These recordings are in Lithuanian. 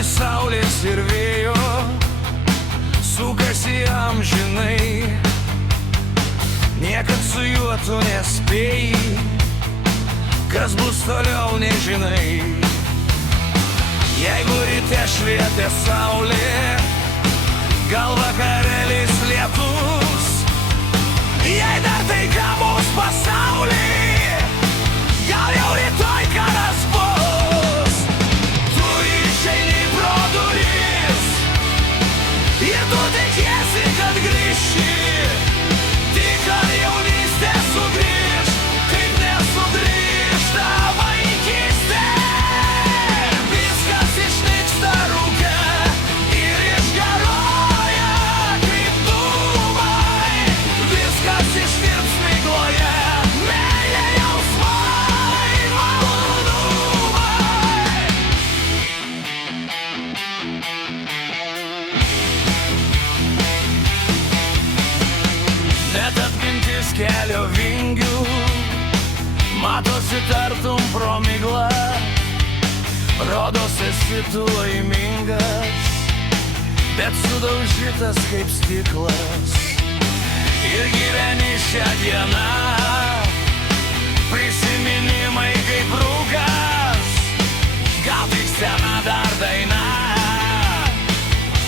Laikrodis saulės ir vėjo sukasi amžinai, niekad su juo tu nespėjai, kas bus toliau nežinai. Jeigu ryte švietė saulė, gal vakarėlis lietus, jei dar taika bus pasauly, gal jau rytoj karas bus. Tu išeini pro duris ir tu tikiesi, kad grįši, tik ar jaunystė sugrįž, kaip nesugrįžta vaikystė. Viskas išnyksta rūke ir išgaruoja kaip dūmai, viskas ištirps migloje, meilė jausmai, malonumai. Net atmintis kelio vingių matosi tartum pro miglą, rodos esi tu laimingas, bet sudaužytas kaip stiklas. Ir gyveni šią dieną, prisiminimai kaip rūkas, gal tik sena dar daina,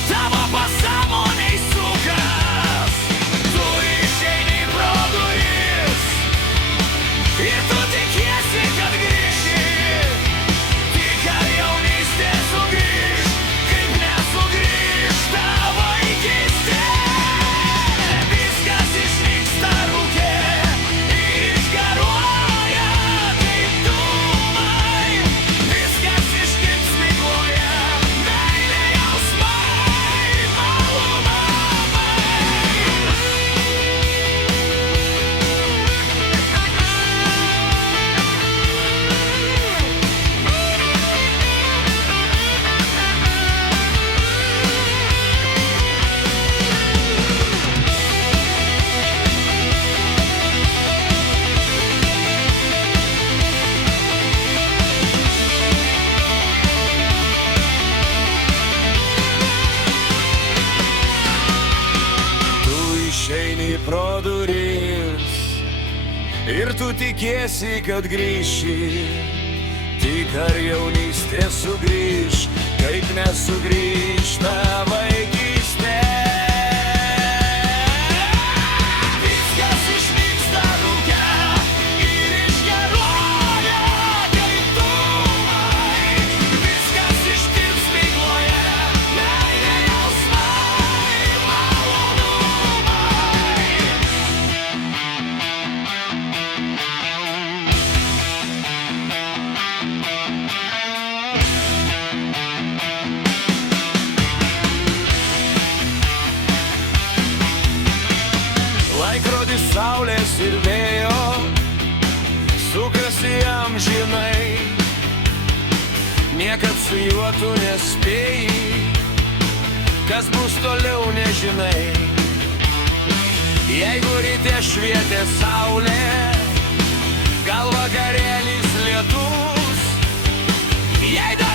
tavo pasąmonėj sukas. Tu išeini pro duris ir tu tikiesi, kad grįši, tik ar jaunystė sugrįž, kaip nesugrįžta vaikystė. Viskas išnyksta rūke ir išgaruoja kaip dūmai, viskas ištirps migloje, meilė jausmai, malonumai. Tu išeini pro duris ir tu tikiesi, kad grįši, tik ar jaunystė sugrįž, kaip nesugrįžta vaikystė. Viskas išnyksta rūke ir išgaruoja kaip dūmai, viskas ištirps migloje, meilė jausmai, malonumai. Laikrodis saulės ir vėjo sukasi amžinai, niekad su juo tu nespėjai, kas bus toliau nežinai. Jeigu ryte švietė saulė, gal vakarėlis lietus, jei dar